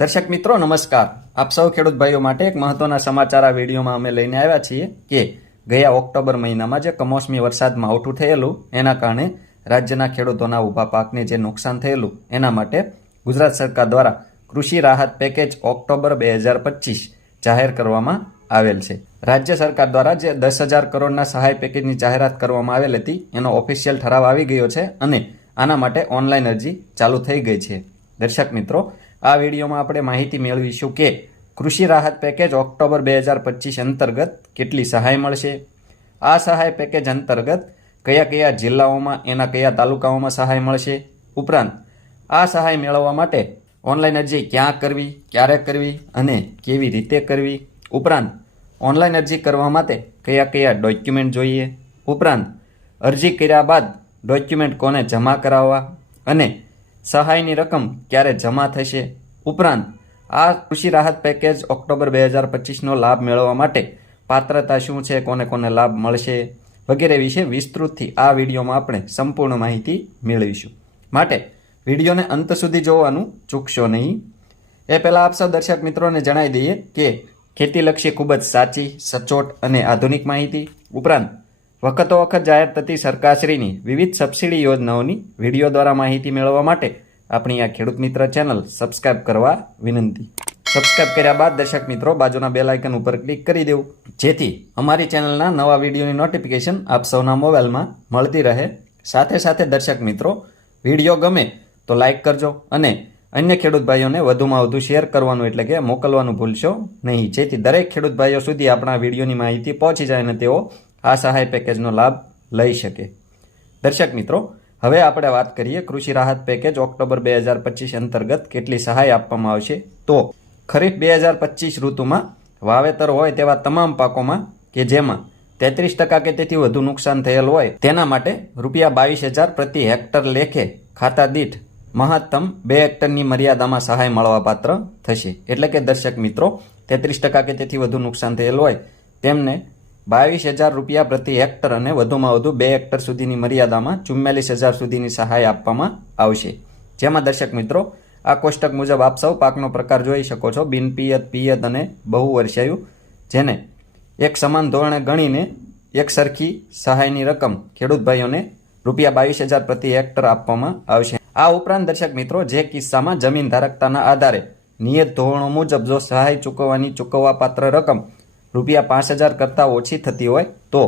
દર્શક મિત્રો, નમસ્કાર. આપ સૌ ખેડૂત ભાઈઓ માટે એક મહત્વના સમાચાર આ વિડીયોમાં અમે લઈને આવ્યા છીએ કે ગયા ઓક્ટોબર મહિનામાં જે કમોસમી વરસાદ માવઠું થયેલું, એના કારણે રાજ્યના ખેડૂતોના ઊભા પાકને જે નુકસાન થયેલું, એના માટે ગુજરાત સરકાર દ્વારા કૃષિ રાહત પેકેજ ઓક્ટોબર બે હજાર પચીસ જાહેર કરવામાં આવેલ છે. રાજ્ય સરકાર દ્વારા જે દસ હજાર કરોડના સહાય પેકેજની જાહેરાત કરવામાં આવેલ હતી, એનો ઓફિશિયલ ઠરાવ આવી ગયો છે અને આના માટે ઓનલાઈન અરજી ચાલુ થઈ ગઈ છે. દર્શક મિત્રો આ વિડીયોમાં આપણે માહિતી મેળવીશું કે કૃષિ રાહત પેકેજ ઓક્ટોબર બે હજાર પચીસ અંતર્ગત કેટલી સહાય મળશે? આ સહાય પેકેજ અંતર્ગત કયા કયા જિલ્લાઓમાં, એના કયા તાલુકાઓમાં સહાય મળશે? ઉપરાંત, આ સહાય મેળવવા માટે ઓનલાઈન અરજી ક્યાં કરવી, ક્યારે કરવી અને કેવી રીતે કરવી? ઉપરાંત, ઓનલાઈન અરજી કરવા માટે કયા કયા ડોક્યુમેન્ટ જોઈએ? ઉપરાંત, અરજી કર્યા બાદ ડોક્યુમેન્ટ કોને જમા કરાવવા અને સહાયની રકમ ક્યારે જમા થશે? ઉપરાંત, આ કૃષિ રાહત પેકેજ ઓક્ટોબર બે હજાર પચીસનો લાભ મેળવવા માટે પાત્રતા શું છે? કોને કોને લાભ મળશે? વગેરે વિશે વિસ્તૃતથી આ વિડીયોમાં આપણે સંપૂર્ણ માહિતી મેળવીશું. માટે વિડીયોને અંત સુધી જોવાનું ચૂકશો નહીં. એ પહેલાં આપ સૌ દર્શક મિત્રોને જણાવી દઈએ કે ખેતીલક્ષી ખૂબ જ સાચી, સચોટ અને આધુનિક માહિતી. ઉપરાંત વખતો વખત જાહેર થતી સરકારશ્રીની વિવિધ સબસિડી યોજનાઓની વીડિયો દ્વારા માહિતી મેળવવા માટે આપણી આ ખેડૂત મિત્ર ચેનલ સબસ્ક્રાઇબ કરવા વિનંતી. સબસ્ક્રાઇબ કર્યા બાદ દર્શક મિત્રો બાજુના બેલ આઇકન ઉપર ક્લિક કરી દેવું. જેથી અમારી ચેનલના નવા વિડીયોની નોટિફિકેશન આપ સૌના મોબાઈલમાં મળતી રહે. સાથે સાથે દર્શક મિત્રો, વીડિયો ગમે તો લાઇક કરજો અને અન્ય ખેડૂત ભાઈઓને વધુમાં વધુ શેર કરવાનું એટલે કે મોકલવાનું ભૂલશો નહીં. જેથી દરેક ખેડૂત ભાઈઓ સુધી આપણા વિડીયોની માહિતી પહોંચી જાય અને તેઓ આ સહાય પેકેજનો લાભ લઈ શકે. દર્શક મિત્રો, હવે આપણે વાત કરીએ કૃષિ રાહત પેકેજ ઓક્ટોબર બે હજાર પચીસ અંતર્ગત કેટલી સહાય આપવામાં આવશે. તો, ખરીફ બે હજાર પચીસ ઋતુમાં વાવેતર હોય તેવા તમામ પાકોમાં કે જેમાં તેત્રીસ ટકા કે તેથી વધુ નુકસાન થયેલ હોય, તેના માટે રૂપિયા બાવીસ હજાર પ્રતિ હેક્ટર લેખે ખાતા દીઠ મહત્તમ બે હેક્ટરની મર્યાદામાં સહાય મળવાપાત્ર થશે. એટલે કે દર્શક મિત્રો, તેત્રીસ ટકા કે તેથી વધુ નુકસાન થયેલ હોય, તેમને બાવીસ હજાર રૂપિયા પ્રતિ હેક્ટર અને વધુમાં વધુ બે હેક્ટર સુધીની મર્યાદામાં ચુમ્માલીસ હજાર સુધીની સહાય આપવામાં આવશે. જેમાં દર્શક મિત્રો, આ કોષ્ટક મુજબ આપ સૌ પાકનો પ્રકાર જોઈ શકો છો. બિનપિયત પિયત અને બહુ વર્ષાયું જેને એક સમાન ધોરણે ગણીને એક સરખી સહાયની રકમ ખેડૂત ભાઈઓને રૂપિયા બાવીસ હજાર પ્રતિ હેક્ટર આપવામાં આવશે. આ ઉપરાંત દર્શક મિત્રો, જે કિસ્સામાં જમીન ધારકતાના આધારે નિયત ધોરણો મુજબ જો સહાય ચૂકવવાની ચૂકવવા પાત્ર રકમ રૂપિયા પાંચ હજાર કરતાં ઓછી થતી હોય તો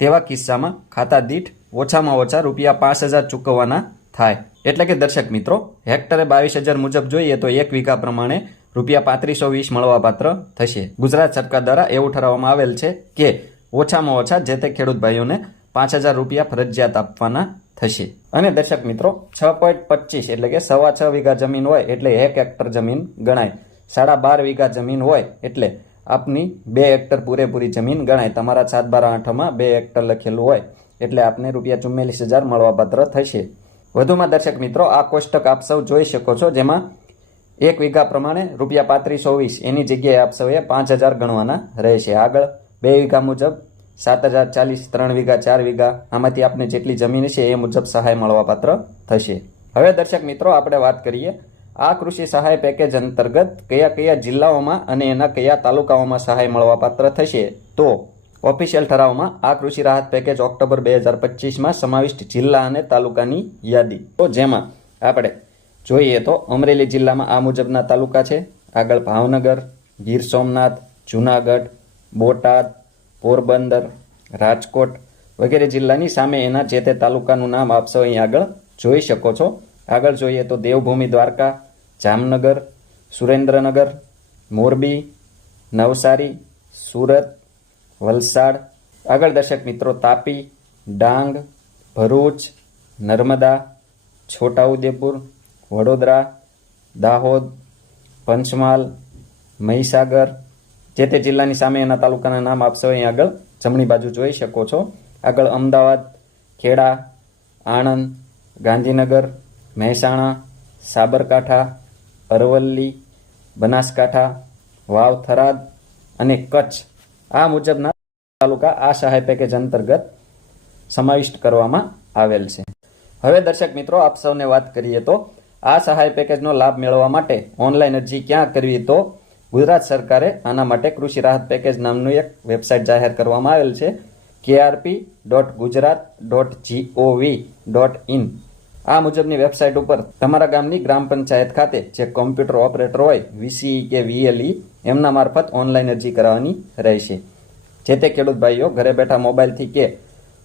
તેવા કિસ્સામાં ખાતા દીઠ ઓછામાં ઓછા રૂપિયા પાંચ હજાર ચૂકવવાના થાય. એટલે કે દર્શક મિત્રો, હેક્ટરે બાવીસ હજાર મુજબ જોઈએ તો એક વીઘા પ્રમાણે રૂપિયા પાંત્રીસો વીસ મળવાપાત્ર થશે. ગુજરાત સરકાર દ્વારા એવું ઠરાવવામાં આવેલ છે કે ઓછામાં ઓછા જે તે ખેડૂત ભાઈઓને પાંચ હજાર રૂપિયા ફરજિયાત આપવાના થશે. અને દર્શક મિત્રો, છ પોઈન્ટ પચીસ એટલે કે સવા છ વીઘા જમીન હોય એટલે એક હેક્ટર જમીન ગણાય. સાડા બાર વીઘા જમીન હોય એટલે આપની બે હેક્ટર પૂરેપૂરી જમીન ગણાય. તમારા સાત બાર આઠમાં બે હેક્ટર લખેલું હોય, એટલે આપને રૂપિયા ચુમ્માલીસ હજાર મળવાપાત્ર થશે. વધુમાં દર્શક મિત્રો, આ કોષ્ટક આપ સૌ જોઈ શકો છો, જેમાં એક વીઘા પ્રમાણે રૂપિયા પાંત્રીસો વીસ, એની જગ્યાએ આપ સૌએ પાંચ હજાર ગણવાના રહેશે. આગળ બે વીઘા મુજબ સાત હજાર ચાલીસ, ત્રણ વીઘા, ચાર વીઘા, આમાંથી આપને જેટલી જમીન છે એ મુજબ સહાય મળવાપાત્ર થશે. હવે દર્શક મિત્રો, આપણે વાત કરીએ આ કૃષિ સહાય પેકેજ અંતર્ગત કયા કયા જિલ્લાઓમાં અને એના કયા તાલુકાઓમાં સહાય મળવાપાત્ર થશે? તો ઓફિશિયલ ઠરાવમાં આ કૃષિ રાહત પેકેજ ઓક્ટોબર બે હજાર પચીસમાં સમાવિષ્ટ જિલ્લા અને તાલુકાની યાદી. તો જેમાં આપણે જોઈએ તો અમરેલી જિલ્લામાં આ મુજબના તાલુકા છે. આગળ ભાવનગર, ગીર સોમનાથ, જુનાગઢ, બોટાદ, પોરબંદર, રાજકોટ વગેરે જિલ્લાની સામે એના જે તે તાલુકાનું નામ આપશો અહીં આગળ જોઈ શકો છો. આગળ જોઈએ તો દેવભૂમિ દ્વારકા જામનગર, સુરેન્દ્રનગર, મોરબી, નવસારી, સુરત, વલસાડ. આગળ દર્શક મિત્રો, તાપી, ડાંગ, ભરૂચ, નર્મદા, છોટાઉદેપુર, વડોદરા, દાહોદ, પંચમહાલ, મહીસાગર. જે તે જિલ્લાની સામે એના તાલુકાના નામ આપશો, અહીં આગળ જમણી બાજુ જોઈ શકો છો. આગળ અમદાવાદ, ખેડા, આણંદ, ગાંધીનગર, મહેસાણા, સાબરકાંઠા અરવલ્લી, બનાસકાંઠા, વાવ, થરાદ અને કચ્છ. આ મુજબના તાલુકા આ સહાય પેકેજ અંતર્ગત સમાવિષ્ટ કરવામાં આવેલ છે. હવે દર્શક મિત્રો, આપ સૌને વાત કરીએ તો આ સહાય પેકેજનો લાભ મેળવવા માટે ઓનલાઈન અરજી ક્યાં કરવી તો ગુજરાત સરકારે આના માટે કૃષિ રાહત પેકેજ નામનું એક વેબસાઇટ જાહેર કરવામાં આવેલ છે K R P dot Gujarat dot G O V dot in આ મુજબની વેબસાઇટ ઉપર તમારા ગામની ગ્રામ પંચાયત ખાતે જે કોમ્પ્યુટર ઓપરેટર હોય, વીસીઈ કે વીએલઈ, એમના મારફત ઓનલાઈન અરજી કરાવવાની રહેશે. જે તે ખેડૂત ભાઈઓ ઘરે બેઠા મોબાઈલથી કે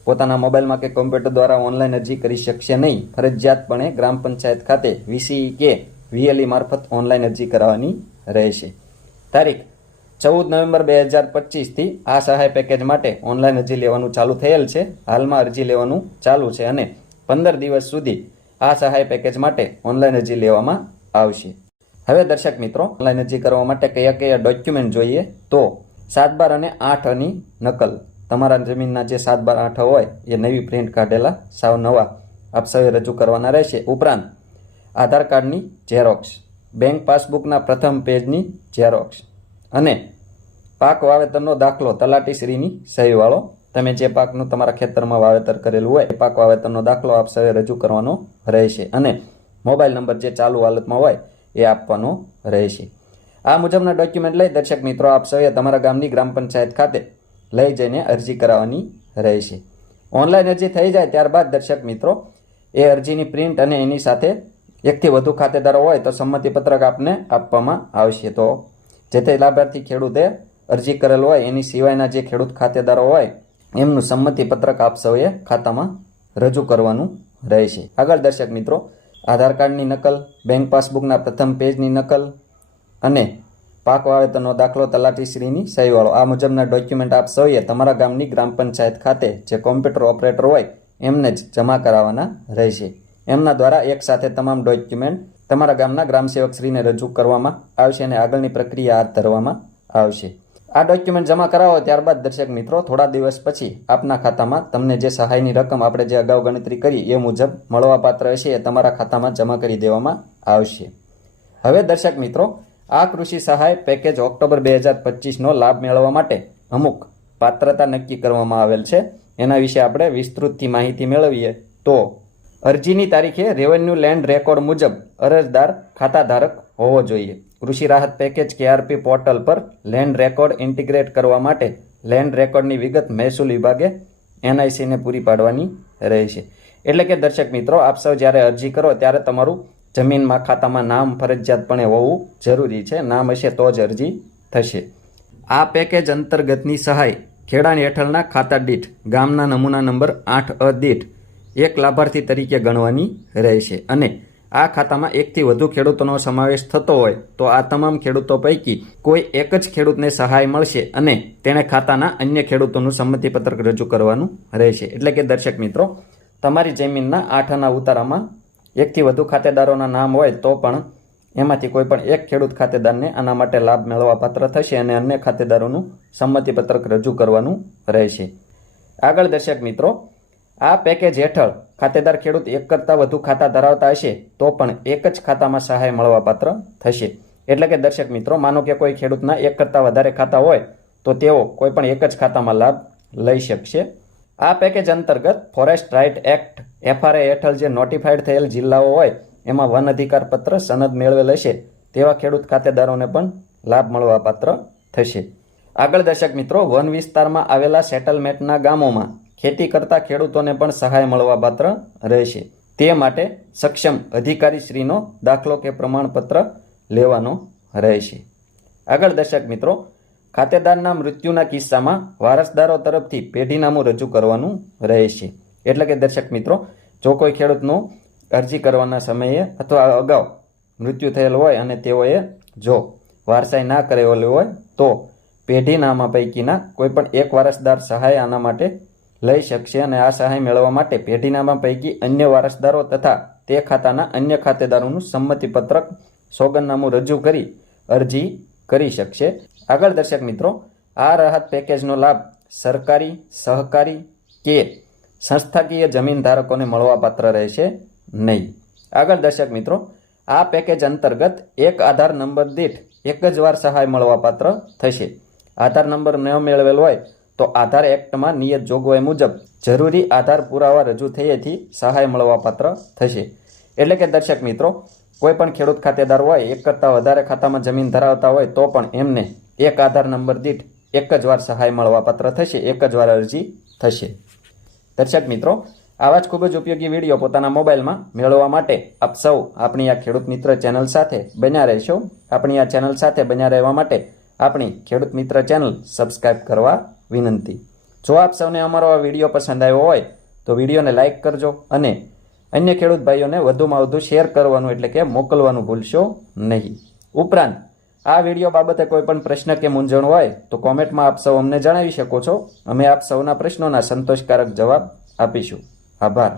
પોતાના મોબાઈલમાં કે કોમ્પ્યુટર દ્વારા ઓનલાઈન અરજી કરી શકશે નહીં, ફરજિયાતપણે ગ્રામ પંચાયત ખાતે વીસીઈ કે વીએલઈ મારફત ઓનલાઈન અરજી કરાવવાની રહેશે. તારીખ, ચૌદ નવેમ્બર બે હજાર પચીસથી આ સહાય પેકેજ માટે ઓનલાઈન અરજી લેવાનું ચાલુ થયેલ છે. હાલમાં અરજી લેવાનું ચાલુ છે અને પંદર દિવસ સુધી આ સહાય પેકેજ માટે ઓનલાઈન અરજી લેવામાં આવશે. હવે દર્શક મિત્રો ઓનલાઈન અરજી કરવા માટે કયા કયા ડોક્યુમેન્ટ જોઈએ? તો સાત બાર અને આઠની નકલ. તમારા જમીનના જે સાત બાર આઠ હોય, એ નવી પ્રિન્ટ કાઢેલા, સાવ નવા. આપ રજૂ કરવાના રહેશે. ઉપરાંત, આધાર કાર્ડની ઝેરોક્ષ બેંક પાસબુકના પ્રથમ પેજની ઝેરોક્ષ અને પાક વાવેતરનો દાખલો તલાટીશ્રીની સહીવાળો તમે જે પાકનું તમારા ખેતરમાં વાવેતર કરેલું હોય, એ પાક વાવેતરનો દાખલો આપ સૌએ રજૂ કરવાનો રહેશે અને મોબાઈલ નંબર જે ચાલુ હાલતમાં હોય, એ આપવાનો રહેશે. આ મુજબના ડોક્યુમેન્ટ લઈ દર્શક મિત્રો આપ સૌએ તમારા ગામની ગ્રામ પંચાયત ખાતે લઈ જઈને અરજી કરાવવાની રહેશે. ઓનલાઈન અરજી થઈ જાય ત્યારબાદ દર્શક મિત્રો, એ અરજીની પ્રિન્ટ અને એની સાથે એકથી વધુ ખાતેદારો હોય તો સંમતિપત્રક આપને આપવામાં આવશે. તો જે તે લાભાર્થી ખેડૂતે અરજી કરેલ હોય, એની સિવાયના જે ખેડૂત ખાતેદારો હોય એમનું સંમતિપત્રક આપ સૌએ ખાતામાં રજૂ કરવાનું રહેશે. આગળ દર્શક મિત્રો, આધાર કાર્ડની નકલ, બેંક પાસબુકના પ્રથમ પેજની નકલ અને પાક વાવેતરનો દાખલો તલાટીશ્રીની સહીવાળો. આ મુજબના ડોક્યુમેન્ટ આપ સૌએ તમારા ગામની ગ્રામ પંચાયત ખાતે જે કોમ્પ્યુટર ઓપરેટર હોય એમને જ જમા કરાવવાના રહેશે. એમના દ્વારા એક સાથે તમામ ડોક્યુમેન્ટ તમારા ગામના ગ્રામ સેવકશ્રીને રજૂ કરવામાં આવશે અને આગળની પ્રક્રિયા હાથ ધરવામાં આવશે. આ ડોક્યુમેન્ટ જમા કરાવો ત્યારબાદ દર્શક મિત્રો, થોડા દિવસ પછી આપના ખાતામાં તમને જે સહાયની રકમ આપણે જે અગાઉ ગણતરી કરી એ મુજબ મળવાપાત્ર હશે એ તમારા ખાતામાં જમા કરી દેવામાં આવશે. હવે દર્શક મિત્રો, આ કૃષિ સહાય પેકેજ ઓક્ટોબર બે હજાર પચીસનો લાભ મેળવવા માટે અમુક પાત્રતા નક્કી કરવામાં આવેલ છે. એના વિશે આપણે વિસ્તૃતથી માહિતી મેળવીએ તો અરજીની તારીખે રેવન્યુ લેન્ડ રેકોર્ડ મુજબ અરજદાર ખાતાધારક હોવો જોઈએ. કૃષિ રાહત package K R P portal પર લેન્ડ રેકોર્ડ ઇન્ટિગ્રેટ કરવા માટે લેન્ડ રેકોર્ડની વિગત મહેસૂલ વિભાગે એનઆઈસીને પૂરી પાડવાની રહેશે એટલે કે દર્શક મિત્રો, આપ સૌ જ્યારે અરજી કરો ત્યારે તમારું જમીનમાં ખાતામાં નામ, ફરજિયાતપણે હોવું જરૂરી છે. નામ હશે તો જ અરજી થશે. આ પેકેજ અંતર્ગતની સહાય ખેડાણ હેઠળના ખાતા દીઠ, ગામના નમૂના નંબર આઠ અ દીઠ, એક લાભાર્થી તરીકે ગણવાની રહેશે. અને આ ખાતામાં એકથી વધુ ખેડૂતોનો સમાવેશ થતો હોય, તો આ તમામ ખેડૂતો પૈકી કોઈ એક જ ખેડૂતને સહાય મળશે અને તેણે ખાતાના અન્ય ખેડૂતોનું સંમતિપત્રક રજૂ કરવાનું રહેશે. એટલે કે દર્શક મિત્રો, તમારી જમીનના આઠના ઉતારામાં એકથી વધુ ખાતેદારોના નામ હોય તો પણ એમાંથી કોઈ પણ એક ખેડૂત ખાતેદારને આના માટે લાભ મેળવવા પાત્ર થશે અને અન્ય ખાતેદારોનું સંમતિપત્રક રજૂ કરવાનું રહેશે. આગળ દર્શક મિત્રો આ પેકેજ હેઠળ ખાતેદાર ખેડૂત એક કરતાં વધુ ખાતા ધરાવતા હશે, તો પણ એક જ ખાતામાં સહાય મળવાપાત્ર થશે. એટલે કે દર્શક મિત્રો, માનો કે કોઈ ખેડૂતના એક કરતાં વધારે ખાતા હોય, તો તેઓ કોઈ પણ એક જ ખાતામાં લાભ લઈ શકશે. આ પેકેજ અંતર્ગત ફોરેસ્ટ રાઇટ એક્ટ એફઆરએ હેઠળ જે નોટિફાઈડ થયેલ જિલ્લાઓ હોય, એમાં વન અધિકાર પત્ર સનદ મેળવેલ હશે, તેવા ખેડૂત ખાતેદારોને પણ લાભ મળવાપાત્ર થશે. આગળ દર્શક મિત્રો, વન વિસ્તારમાં આવેલા સેટલમેન્ટના ગામોમાં ખેતી કરતા ખેડૂતોને પણ સહાય મળવાપાત્ર રહેશે. તે માટે સક્ષમ અધિકારીશ્રીનો દાખલો કે પ્રમાણપત્ર લેવાનો રહેશે. આગળ દર્શક મિત્રો, ખાતેદારના મૃત્યુના કિસ્સામાં વારસદારો તરફથી પેઢીનામું રજૂ કરવાનું રહેશે. એટલે કે દર્શક મિત્રો, જો કોઈ ખેડૂતનું અરજી કરવાના સમયે અથવા અગાઉ મૃત્યુ થયેલ હોય અને તેઓએ જો વારસાઈ ના કરેલી હોય, તો પેઢીનામા પૈકીના કોઈ પણ એક વારસદાર સહાય આના માટે લઈ શકશે અને આ સહાય મેળવવા માટે પેઢીનામા પૈકી અન્ય વારસદારો તથા તે ખાતાના અન્ય ખાતેદારોનું સંમતિપત્રક સોગંદનામું રજૂ કરી અરજી કરી શકશે. આગળ દર્શક મિત્રો, આ રાહત પેકેજનો લાભ સરકારી, સહકારી કે સંસ્થાકીય જમીન ધારકોને મળવાપાત્ર રહેશે નહીં. આગળ દર્શક મિત્રો, આ પેકેજ અંતર્ગત એક આધાર નંબર દીઠ એક જ વાર સહાય મળવાપાત્ર થશે. આધાર નંબર ન મેળવેલ હોય તો આધાર એક્ટમાં નિયત જોગવાઈ મુજબ જરૂરી આધાર પુરાવા રજૂ થયેથી સહાય મળવાપાત્ર થશે. એટલે કે દર્શક મિત્રો, કોઈ પણ ખેડૂત ખાતેદાર હોય, એક કરતાં વધારે ખાતામાં જમીન ધરાવતા હોય, તો પણ એમને એક આધાર નંબર દીઠ એક જ વાર સહાય મળવાપાત્ર થશે, એક જ વાર અરજી થશે. દર્શક મિત્રો, આવા જ ખૂબ જ ઉપયોગી વીડિયો પોતાના મોબાઈલમાં મેળવવા માટે આપ સૌ આપણી આ ખેડૂત મિત્ર ચેનલ સાથે બન્યા રહેશો. આપણી આ ચેનલ સાથે બન્યા રહેવા માટે આપણી ખેડૂત મિત્ર ચેનલ સબસ્ક્રાઇબ કરવા વિનંતી. જો આપ સૌને અમારો આ વીડિયો પસંદ આવ્યો હોય, તો વિડીયોને લાઇક કરજો અને અન્ય ખેડૂત ભાઈઓને વધુમાં વધુ શેર કરવાનું એટલે કે મોકલવાનું ભૂલશો નહીં. ઉપરાંત, આ વીડિયો બાબતે કોઈ પણ પ્રશ્ન કે મૂંઝવણ હોય, તો કોમેન્ટમાં આપ સૌ અમને જણાવી શકો છો. અમે આપ સૌના પ્રશ્નોના સંતોષકારક જવાબ આપીશું. આભાર.